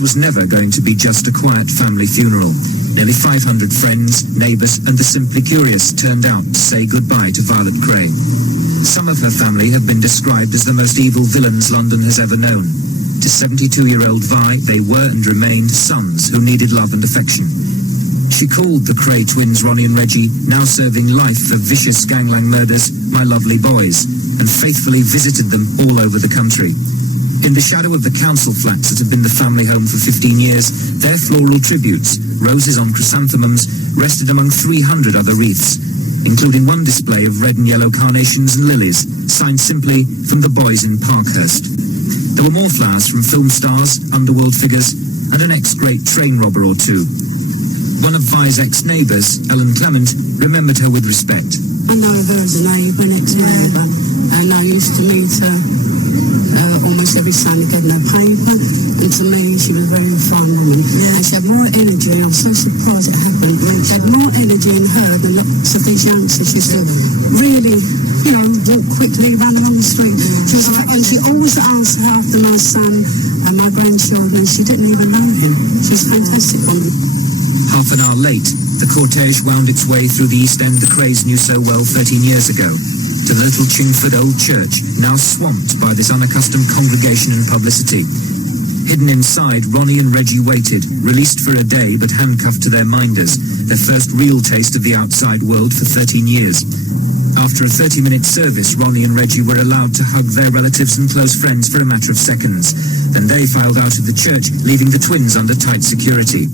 This was never going to be just a quiet family funeral. Nearly 500 friends, neighbours and the simply curious turned out to say goodbye to Violet Kray. Some of her family have been described as the most evil villains London has ever known. To 72-year-old Vi, they were and remained sons who needed love and affection. She called the Kray twins Ronnie and Reggie, now serving life for vicious gangland murders, my lovely boys, and faithfully visited them all over the country. In the shadow of the council flats that had been the family home for 15 years, their floral tributes, roses on chrysanthemums, rested among 300 other wreaths, including one display of red and yellow carnations and lilies, signed simply from the boys in Parkhurst. There were more flowers from film stars, underworld figures, and an ex-great train robber or two. One of Vi's ex-neighbours, Ellen Clement, remembered her with respect. I know her as a neighbour, next neighbour, and I used to meet her almost every Sunday getting her paper, and to me she was a very fine woman. And she had more energy, and I was so surprised it happened. She had more energy in her than lots of these youngsters. She used to really, walk quickly, run along the street. And she always asked after my son and my grandchildren. She didn't even know him. She was a fantastic woman. Half an hour late, the cortege wound its way through the East End the Krays knew so well 13 years ago, to the little Chingford old church, now swamped by this unaccustomed congregation and publicity. Hidden inside, Ronnie and Reggie waited, released for a day but handcuffed to their minders, their first real taste of the outside world for 13 years. After a 30-minute service, Ronnie and Reggie were allowed to hug their relatives and close friends for a matter of seconds. Then they filed out of the church, leaving the twins under tight security.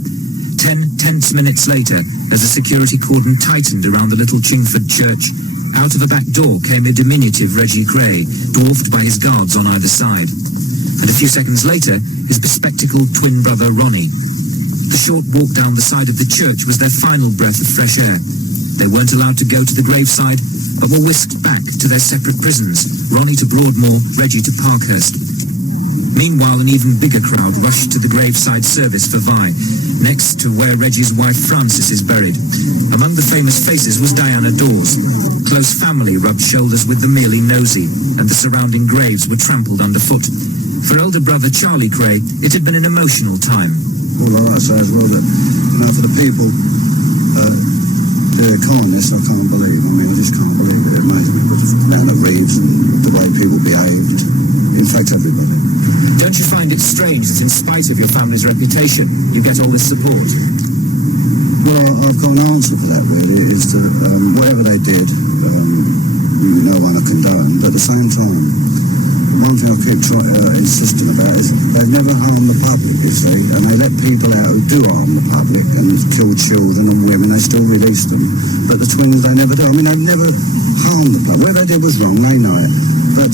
10 tense minutes later, as the security cordon tightened around the little Chingford church, out of a back door came a diminutive Reggie Kray, dwarfed by his guards on either side. And a few seconds later, his bespectacled twin brother Ronnie. The short walk down the side of the church was their final breath of fresh air. They weren't allowed to go to the graveside, but were whisked back to their separate prisons, Ronnie to Broadmoor, Reggie to Parkhurst. Meanwhile, an even bigger crowd rushed to the graveside service for Vi, next to where Reggie's wife Frances is buried. Among the famous faces was Diana Dawes. Close family rubbed shoulders with the merely nosy, and the surrounding graves were trampled underfoot. For elder brother Charlie Kray, it had been an emotional time. All I like to say as well that, for the people, their kindness, I can't believe. I just can't believe it. It amazes me with the amount of reads and the way people behaved. In fact, everybody. Don't you find it strange that in spite of your family's reputation, you get all this support? Well, I've got an answer for that, really, is that whatever they did, no one will condone, but at the same time, one thing I keep insisting about is they've never harmed the public, you see, and they let people out who do harm the public and kill children and women, they still release them, but the twins, they never do. They've never harmed the public. Whatever they did was wrong, they know it, but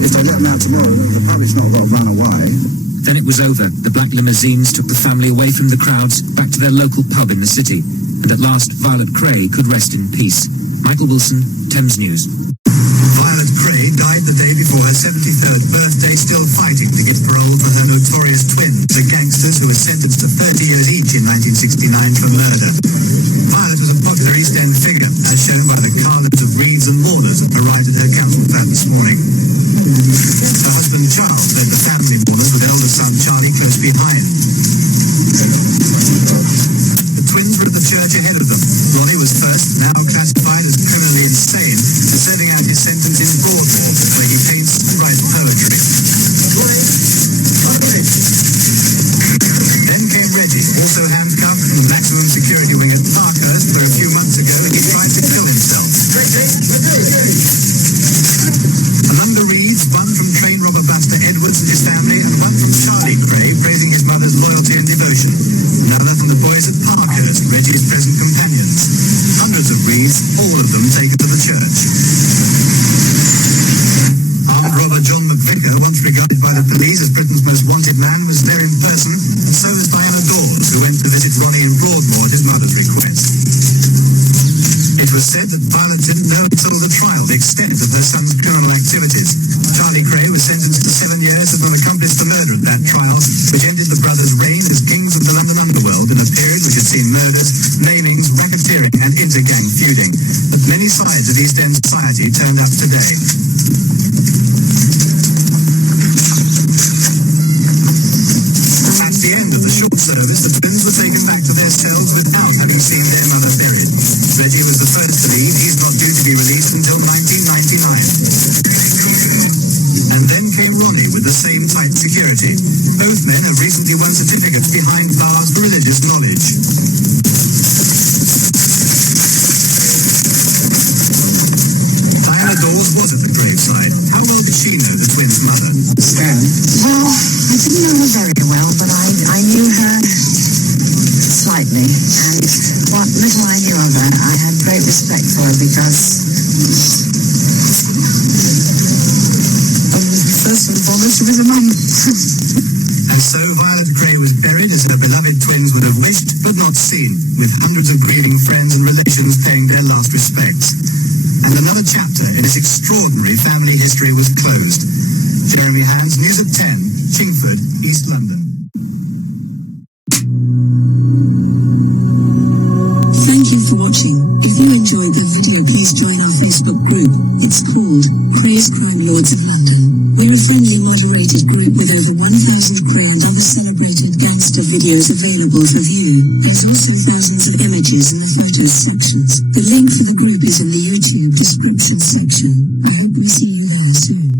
if they let them out tomorrow, the public's not got to run away. Then it was over. The black limousines took the family away from the crowds, back to their local pub in the city, and at last Violet Kray could rest in peace. Michael Wilson, Thames News. Violet Kray died the day before her 73rd birthday, still fighting to get parole for her notorious twins, the gangsters who were sentenced to 30 years each in 1969 for murder. Violet was a popular East End figure, as shown by the carloads of wreaths and mourners that arrived at her council flat this morning. Her husband Charles led the family mourners with elder son Charlie close behind. The twins were at the church ahead of them. Ronnie was first, now classified as criminally insane, serving out his sentence in Broadmoor, where he paints and writes poetry. Then came Reggie, also handcuffed in maximum security wing at Parkhurst, where a few months ago he tried to kill himself. Among the wreaths, one from train robber Buster Edwards and his family, and one from Charlie Kray, praising his mother's loyalty and devotion. Another from the boys at Parkhurst, Reggie's present companions. Hundreds of wreaths, all of them taken to the church. Armed robber John McVicker, once regarded by the police as Britain's most wanted man, was there in person, and so was Diana Dawes, who went to visit Ronnie in Broadmoor at his mother's request. It was said that Violet didn't know until the trial the extent of her son's criminal activities. Charlie Kray was sentenced to 7 years for an accomplice to murder at that trial, which ended the brothers' reign as kings of the London underworld in a period which had seen murders, namings, racketeering and inter-gang feuding that many sides of East End society turned up today. At the security. Both men have recently won certificates behind bars for religious knowledge. Diana Dawes was at the graveside. How well did she know the twins' mother? Stan? Well, I didn't know her very well, but I knew her slightly, and what little I knew of her, I had great respect for her because first and foremost, she was a mum. And so Violet Kray was buried as her beloved twins would have wished but not seen, with hundreds of grieving friends and relations paying their last respects. And another chapter in this extraordinary family history was closed. Jeremy Hands, News at 10, Chingford, East London. Thank you for watching. If you enjoyed the video, please join our Facebook group. It's called Krays Crime Lords of London. We're a friendly moderated group with over 1,000 Kray and other celebrated gangster videos available for view. There's also thousands of images in the photos sections. The link for the group is in the YouTube description section. I hope we see you there soon.